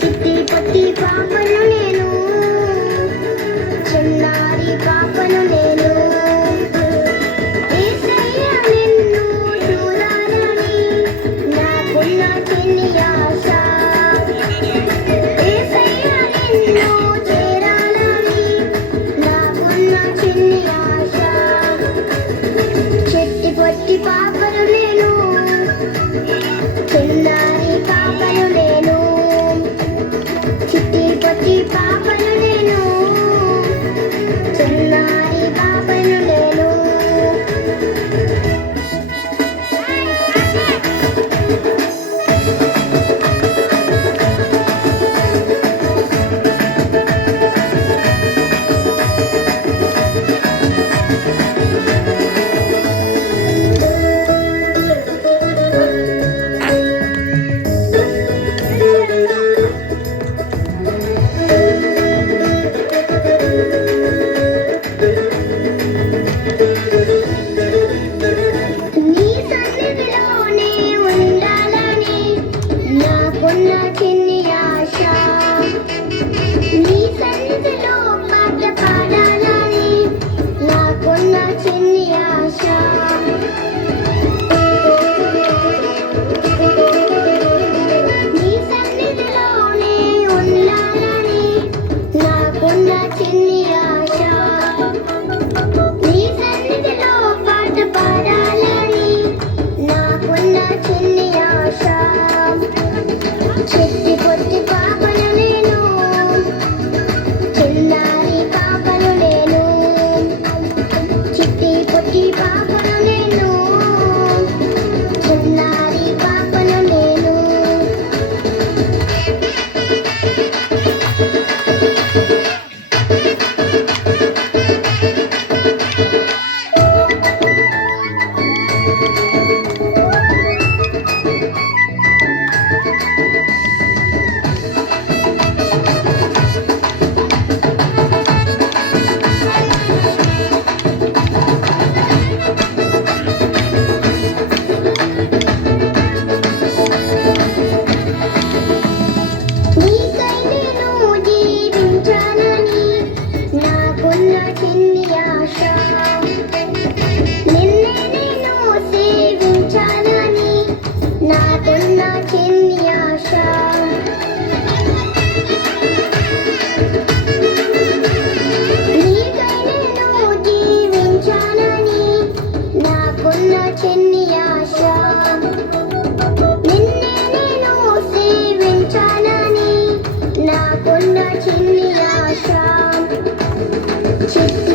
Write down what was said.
చిట్టి పొట్టి పాపను నేను, చిన్నారి పాపను నేను. యేసయ్య నిన్ను చూడాలని నాకున్న చిన్ని ఆశ. యేసయ్య నిన్ను చేరాలని నాకున్న చిన్ని ఆశ. చిట్టి పొట్టి పాపను నేను, చిన్నారి పాపను నేను. చిట్టి పొట్టి పాపను నేను, చిన్నారి పాపను నేను. నీ సన్నిధిలోనే ఉండాలని నాకున్న చిన్ని ఆశ. నీ సన్నిధిలో పాట పాడాలని నాకున్న చిన్ని ఆశ. నీ సన్నిధిలోనే ఉండాలని నాకున్న చిన్ని ఆశ. నీ సన్నిధిలో పాట పాడాలని నాకున్న చిన్ని ఆశ. చిట్టి పొట్టి పాపను నేను, చిన్నారి పాపను నేను. చిట్టి పొట్టి పాపను నేను, చిన్నారి పాపను నేను. నీకై నేను జీవించాలని నాకున్న చిన్ని ఆశ. నిన్నే నేను సేవించాలని నాకున్న చిన్ని ఆశ. నీకై నేను జీవించాలని నాకున్న చిన్ని ఆశ. నిన్నే నేను సేవించాలని నాకున్న చిన్ని ఆశ. చిట్టి